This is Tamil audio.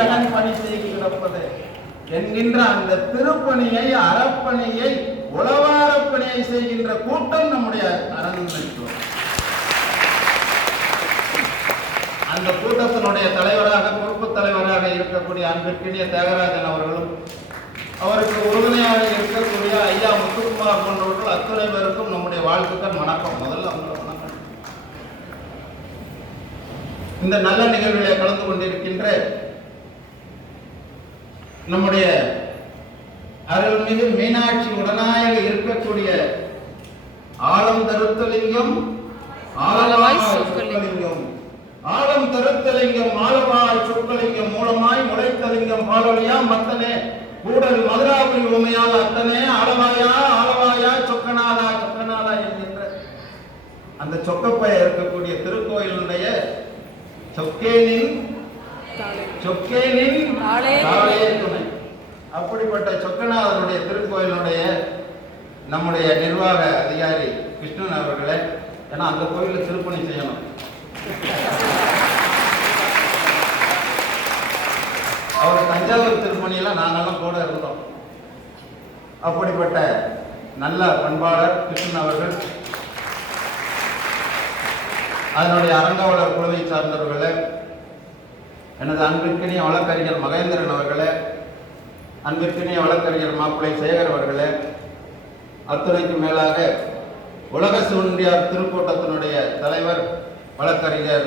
அரைகடன் பணி செய்து கிடப்பது என்கின்ற அந்த திருப்பணியை, அறப்பணியை, உளவாரப்பணியை செய்கின்ற கூட்டம் நம்முடைய அறநிலையத்துறை. அந்த கூட்டத்தினுடைய தலைவராக, பொறுப்பு தலைவராக இருக்கக்கூடிய அன்பிற்கினிய தியாகராஜன் அவர்களும், அவருக்கு உறுதுணையாக இருக்கக்கூடிய ஐயா முத்துக்குமார் போன்றவர்கள் அத்துணை பேருக்கும் நம்முடைய வாழ்த்துக்கள், வணக்கம். முதல்ல அவங்கள வணக்கம். இந்த நல்ல நிகழ்வுகளை கலந்து கொண்டிருக்கின்ற நம்முடைய அருள்மிகு மீனாட்சி உடனாக இருக்கக்கூடிய ஆலம் தருத்தலிங்கம், சொக்கலிங்கம், ஆலம் தருத்தலிங்கம், ஆலவாய் சொக்கலிங்கம், மூலமாய் முளைத்தலிங்கம், பாலொழியா மத்தனே கூடல் மதுராபுரி உமையால் அத்தனே ஆலவாயா ஆலவாயா சொக்கநாதா சொக்கநாதா என்கின்ற அந்த சொக்கப்பைய இருக்கக்கூடிய திருக்கோயிலுடைய சொக்கேனின் துணை. அப்படிப்பட்ட சொக்கநாதனுடைய திருக்கோயிலுடைய நம்முடைய நிர்வாக அதிகாரி கிருஷ்ணன் அவர்களே, ஏன்னா அந்த கோயிலில் திருப்பணி செய்யணும். அவர் தஞ்சாவூர் திருப்பணியெல்லாம் நாங்கெல்லாம் கூட இருந்தோம். அப்படிப்பட்ட நல்ல பண்பாளர் கிருஷ்ணன் அவர்கள், அதனுடைய அரங்காவலர் குழுவை சார்ந்தவர்களே, எனது அன்பிற்கினிய வழக்கறிஞர் மகேந்திரன் அவர்களே, அன்பிற்கினிய வழக்கறிஞர் மாப்பிள்ளை சேகர் அவர்களே, அத்துறைக்கு மேலாக உலக சுன்றியார் திருக்கூட்டத்தினுடைய தலைவர் வழக்கறிஞர்